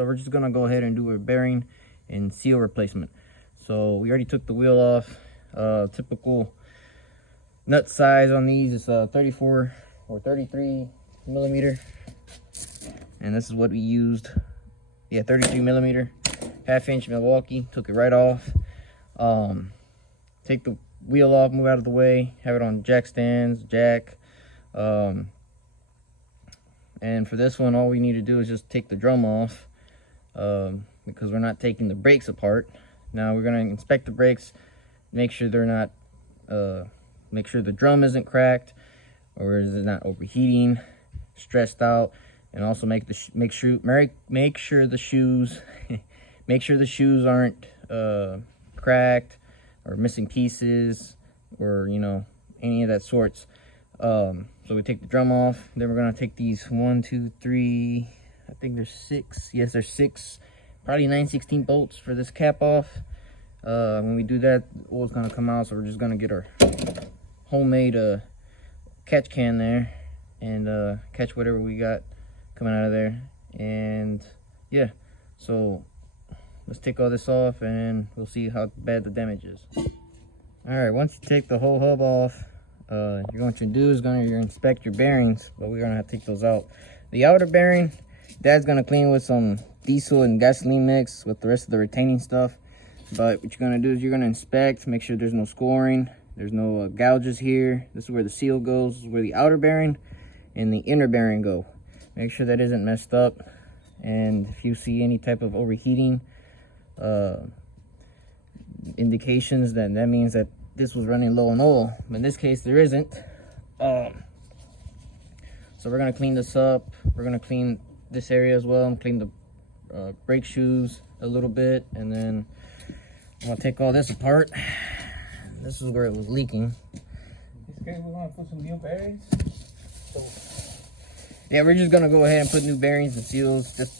So we're just gonna go ahead and do a bearing and seal replacement. So we already took the wheel off. Typical nut size on these is 34 or 33 millimeter, and this is what we used. Yeah, 33 millimeter, 1/2 inch Milwaukee. Took it right off. Take the wheel off, move out of the way, have it on jack stands, jack. And for this one, all we need to do is just take the drum off, because we're not taking the brakes apart. Now we're going to inspect the brakes, make sure they're not, make sure the drum isn't cracked or is it not overheating, stressed out, and also make sure the shoes make sure the shoes aren't cracked or missing pieces, or any of that sorts. So we take the drum off, then we're gonna take these 1, 2, 3, I think there's 6. Yes, there's 6, probably 9/16 bolts for this cap off. When we do that, the oil's gonna come out, so we're just gonna get our homemade catch can there and catch whatever we got coming out of there. And yeah, so let's take all this off and we'll see how bad the damage is. All right, once you take the whole hub off, you're going to do is you're inspect your bearings, but we're gonna have to take those out. The outer bearing, Dad's gonna clean with some diesel and gasoline mix with the rest of the retaining stuff. But what you're gonna do is you're gonna inspect, make sure there's no scoring, there's no gouges here. This is where the seal goes. This is where the outer bearing and the inner bearing go. Make sure that isn't messed up. And if you see any type of overheating indications, then that means that this was running low on oil. But in this case, there isn't. So we're gonna clean this up. We're gonna clean this area as well and clean the brake shoes a little bit, and then I'm gonna take all this apart. This is where it was leaking. Okay, we're gonna put some new bearings. So yeah, we're just gonna go ahead and put new bearings and seals. Just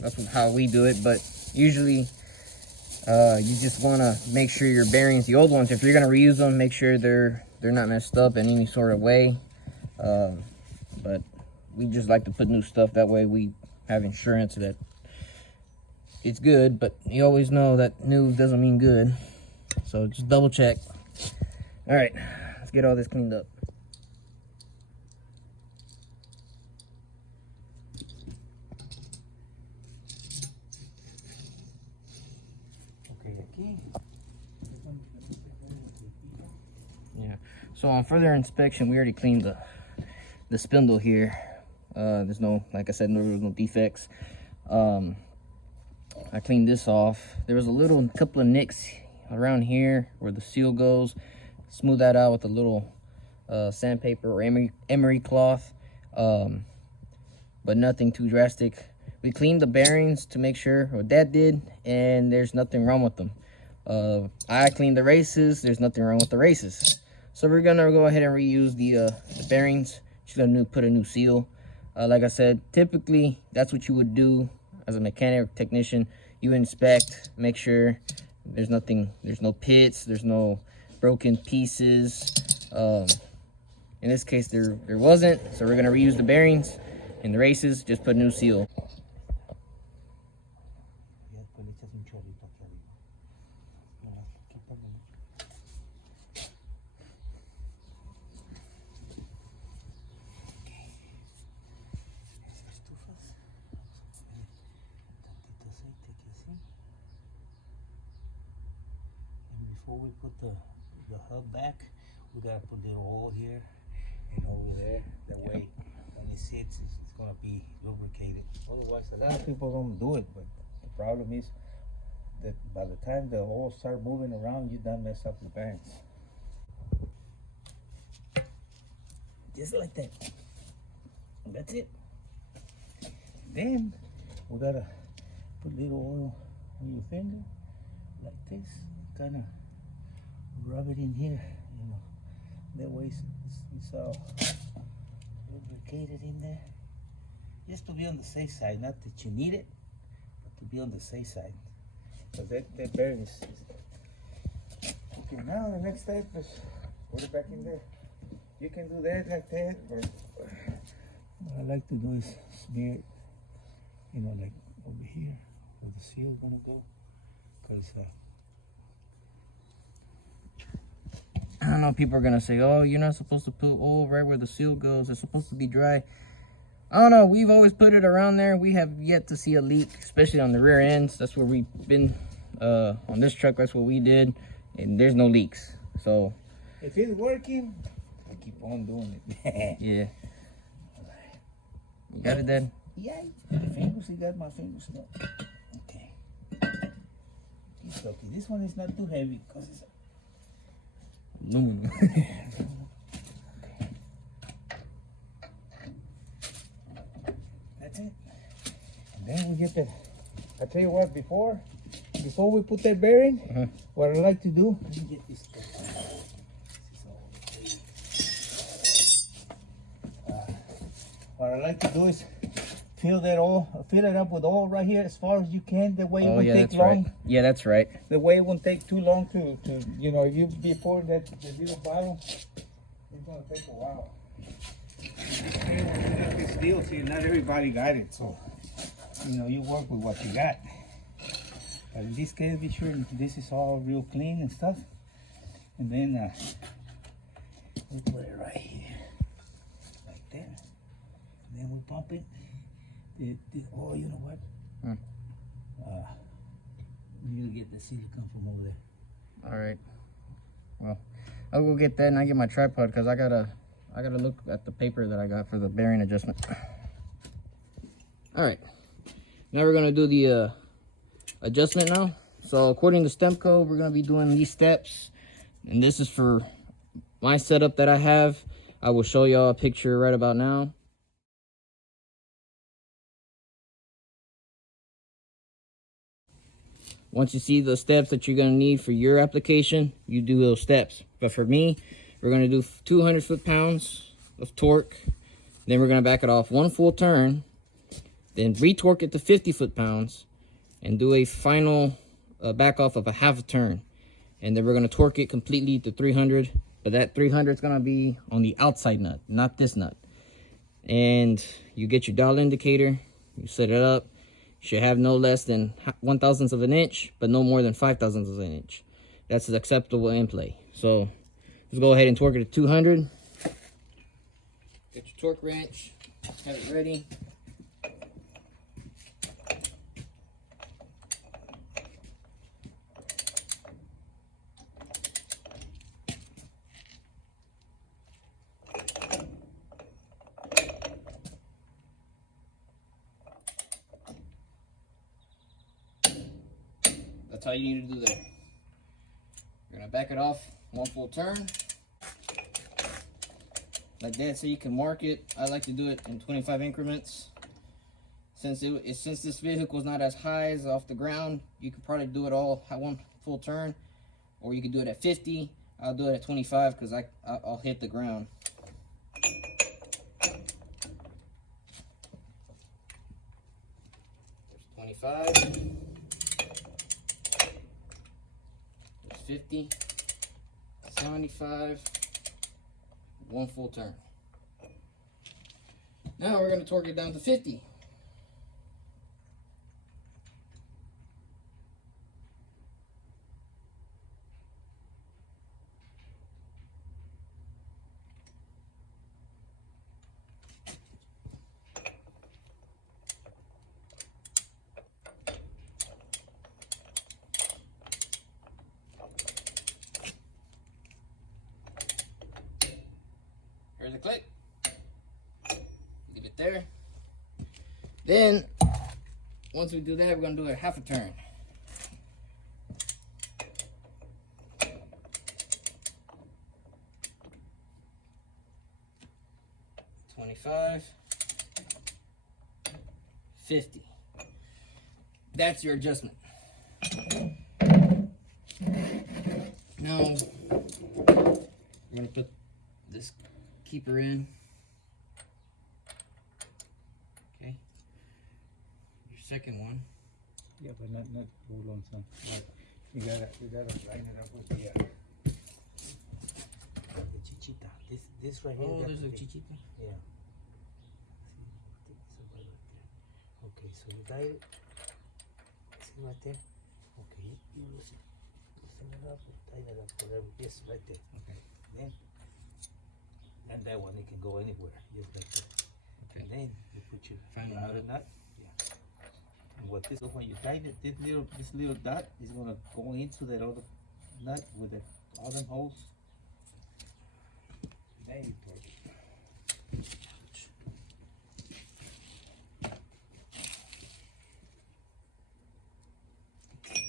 that's how we do it. But usually, you just wanna make sure your bearings, the old ones, if you're gonna reuse them, make sure they're not messed up in any sort of way. But we just like to put new stuff. That way we have insurance that it's good. But you always know that new doesn't mean good. So just double check. All right, let's get all this cleaned up. Yeah, so on further inspection, we already cleaned the spindle here. There's no, like I said, there was no defects. I cleaned this off. There was a couple of nicks around here where the seal goes. Smooth that out with a little sandpaper or emery cloth, but nothing too drastic. We cleaned the bearings to make sure, or Dad did, and there's nothing wrong with them. I cleaned the races. There's nothing wrong with the races. So we're gonna go ahead and reuse the bearings. Just gonna put a new seal. Like I said, typically that's what you would do as a mechanic or technician. You inspect, make sure there's no pits, there's no broken pieces. In this case, there wasn't. So we're gonna reuse the bearings and the races. Just put a new seal. Before we put the hub back, we gotta put little oil here and over there. That way, when it sits, it's gonna be lubricated. Otherwise, a lot of people don't do it, but the problem is that by the time the oil start moving around, you done mess up the bearings. Just like that. And that's it. Then we gotta put little oil on your finger, like this, kind of rub it in here, that way it's all lubricated in there, just to be on the safe side. Not that you need it, but to be on the safe side, because that bearing is okay. Now the next step is put it back in there. You can do that like that, or what I like to do is smear it you know, like over here where the seal is gonna go, because I don't know, people are gonna say, oh, you're not supposed to put oil right where the seal goes, it's supposed to be dry. I don't know, we've always put it around there. We have yet to see a leak, especially on the rear ends. That's where we've been, on this truck, that's what we did, and there's no leaks. So if it's working, I keep on doing it. yeah. You got it, Dad? Yeah, the fingers, you got my fingers. Okay. It's okay. This one is not too heavy because it's aluminum. That's it. And then we get the, I tell you what, before we put that bearing, what I like to do, let me get this stuff. What I like to do is fill it up with oil right here as far as you can. The way it won't take long. Right. Yeah, that's right. The way it won't take too long to you know, if you pour that the little bottle, it's gonna take a while. This deal, see, not everybody got it, so you know, you work with what you got. But in this case, be sure this is all real clean and stuff. And then we put it right here, like that. And then we pump it. Oh, you know what? You get the silicone from over there. All right. Well, I'll go get that and I get my tripod because I gotta look at the paper that I got for the bearing adjustment. All right. Now we're gonna do the adjustment now. So according to stem code, we're gonna be doing these steps, and this is for my setup that I have. I will show y'all a picture right about now. Once you see the steps that you're going to need for your application, you do those steps. But for me, we're going to do 200 foot-pounds of torque. Then we're going to back it off one full turn. Then re-torque it to 50 foot-pounds. And do a final back off of a half a turn. And then we're going to torque it completely to 300. But that 300 is going to be on the outside nut, not this nut. And you get your dial indicator. You set it up. Should have no less than 1/1000th of an inch, but no more than 5/1000th of an inch. That's acceptable in play. So let's go ahead and torque it to 200. Get your torque wrench, have it ready. That's all you need to do there. You're gonna back it off one full turn. Like that, so you can mark it. I like to do it in 25 increments. Since this vehicle is not as high as off the ground, you could probably do it all at one full turn. Or you could do it at 50. I'll do it at 25 because I'll hit the ground. There's 25. 50, 75, one full turn. Now we're going to torque it down to 50. Here's a click. Leave it there. Then, once we do that, we're going to do a half a turn. $25, $50. That's your adjustment. Now, we're going to put this keeper in. Okay. Your second one. Yeah, but not hold on, son. You gotta line it up with the chichita. This right here. Oh, there's a chichita. Yeah. Okay. Okay, so you got it. See right there? Okay, you loosen it up, tighten it up, whatever. Yes, right there. Okay. Then, and that one, it can go anywhere, just like that. Okay. And then you put your other nut. Yeah. And what this, when you tighten it, this little dot is gonna go into that other nut with the other holes. There you go.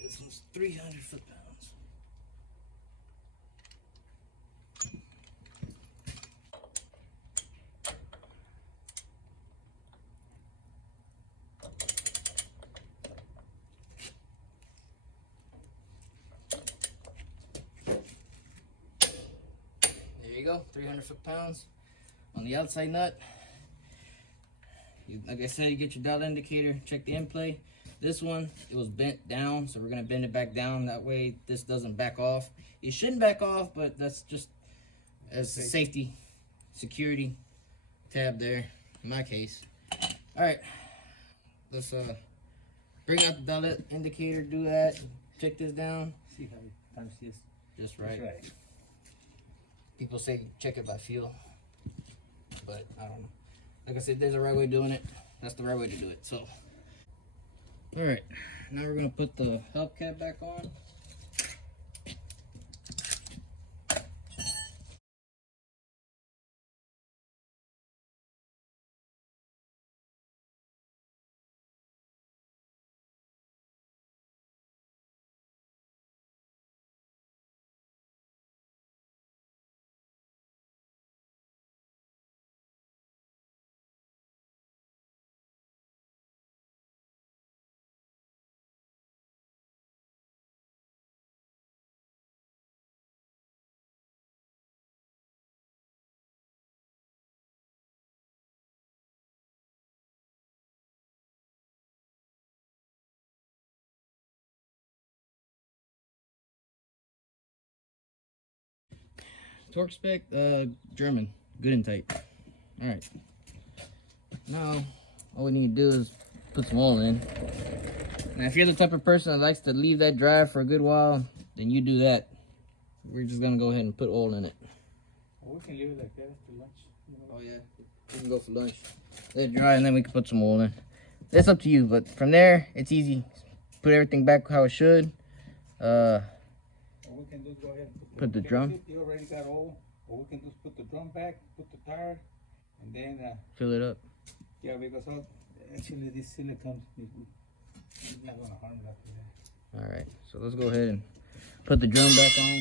This one's 300 foot-pounds. There you go, 300 foot-pounds on the outside nut. Like I said, you get your dial indicator, check the end play. This one, it was bent down, so we're gonna bend it back down. That way this doesn't back off. It shouldn't back off, but that's just as a safety, security tab there, in my case. All right, let's bring out the dial indicator, do that, check this down. See how it times this? Just right. That's right. People say check it by feel, but I don't know. Like I said, there's a right way of doing it. That's the right way to do it. So, all right, now we're gonna put the hubcap back on. Torque spec, German, good and tight. All right. Now, all we need to do is put some oil in. Now, if you're the type of person that likes to leave that dry for a good while, then you do that. We're just gonna go ahead and put oil in it. Or we can leave it like that for lunch. You know? Oh yeah, we can go for lunch. Let it dry and then we can put some oil in. That's up to you, but from there, it's easy. Put everything back how it should. Or we can just go ahead and put the drum. You already got oil. Or we can just put the drum back, put the tire, and then fill it up. Yeah, because actually this silicone is not gonna harm that. All right, so let's go ahead and put the drum back on.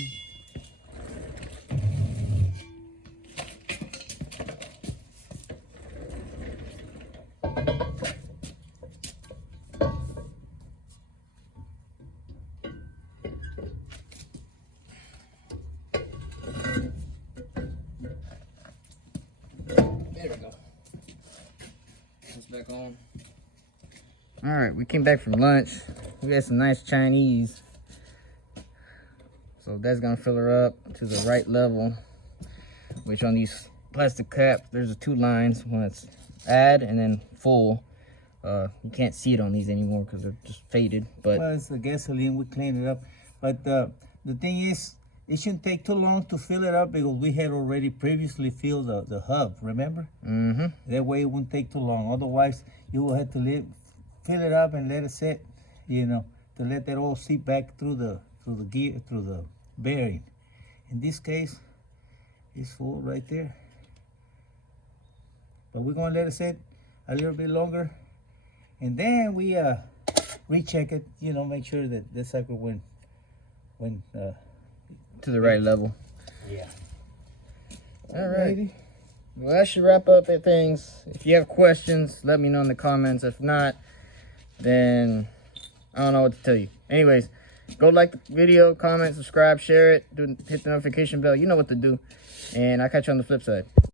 There we go. That's back on. All right, we came back from lunch. We had some nice Chinese. So that's gonna fill her up to the right level, which on these plastic caps, there's 2 lines. One that's add and then full. You can't see it on these anymore because they're just faded. But well, it's the gasoline, we cleaned it up. But the thing is, it shouldn't take too long to fill it up because we had already previously filled the hub, remember? Mm-hmm. That way it wouldn't take too long. Otherwise, you will have to fill it up and let it sit, you know, to let that all seep back through the gear, through the bearing. In this case, it's full right there. But we're gonna let it sit a little bit longer, and then we recheck it, you know, make sure that this sucker went to the right level. Yeah. All right. Well, that should wrap up the things. If you have questions, let me know in the comments. If not, then I don't know what to tell you. Anyways, go like the video, comment, subscribe, share it, hit the notification bell. You know what to do. And I'll catch you on the flip side.